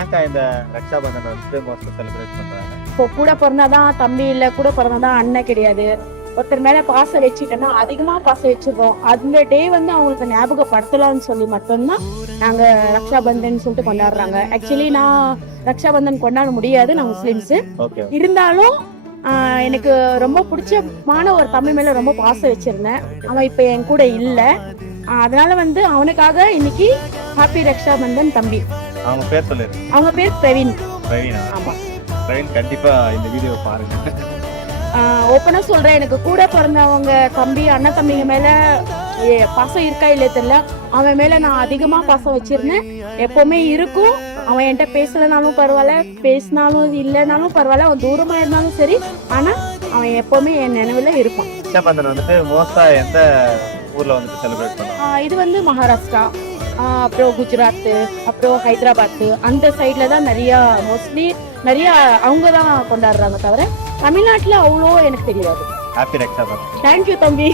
ஏன்க்கா இந்த ரக்ஷாபந்தன் வந்து மோஸ்ட்லி செலிப்ரேட் பண்றாங்க? இப்போ கூட பிறந்தாதான் தம்பி இல்ல, கூட பிறந்தாதான் அண்ணன் கிடையாது. ஒருத்தர் மேல பாசம் வச்சுட்டோம்னா அதிகமா பாசம் வச்சிருக்கோம். அந்த டே வந்து அவங்களுக்கு ஞாபகப்படுத்தலாம்னு சொல்லி மட்டும்தான் நாங்க ரக்ஷாபந்தன் சொல்லிட்டு கொண்டாடுறாங்க. ஆக்சுவலி நான் ரக்ஷாபந்தன் கொண்டாட முடியாது, நான் முஸ்லிம்ஸ். ஓகே. இருந்தாலும் எனக்கு ரொம்ப பிடிச்சமான ஒரு தம்பி மேல ரொம்ப பாசம் வச்சிருந்தேன். அவன் இப்ப என் கூட இல்ல. அதனால வந்து அவனுக்காக இன்னைக்கு ஹாப்பி ரக்ஷாபந்தன் தம்பி. அவங்க பேர் சொல்லிருங்க. அவங்க பேர் பிரவீன். பிரவீனா? ஆமா. பிரவீன் கண்டிப்பா இந்த வீடியோ பாருங்க. ஓப்பனா சொல்றேன், எனக்கு கூட பிறந்தவங்க தம்பி அண்ணன் தம்பிங்க மேல பாசம் இருக்கா இல்லையே தெரியல, அவன் மேல நான் அதிகமா பாசம் வச்சிருந்தேன். எப்பவுமே இருக்கும். அவன் என்கிட்ட பேசலனாலும் பரவாயில்ல, பேசினாலும் இல்லைனாலும் பரவாயில்ல, அவன் தூரமா இருந்தாலும் சரி, ஆனா அவன் எப்பவுமே என் நினைவுல இருப்பான். ரக்ஷாபந்தன் வந்துட்டு மோஸ்டா எந்த ஊர்ல வந்துட்டு செலிப்ரேட் பண்ணுவாங்க? இது வந்து மகாராஷ்டிரா, அப்புறம் குஜராத், அப்புறம் ஹைதராபாத், அந்த சைட்ல தான் நிறைய மோஸ்ட்லி நிறைய அவங்க தான் கொண்டாடுறாங்க. தவிர தமிழ்நாட்டுல அவ்வளோ எனக்கு தெரியாது. ஹாப்பி ரக்ஷாபந்தன். தேங்க்யூ தம்பி.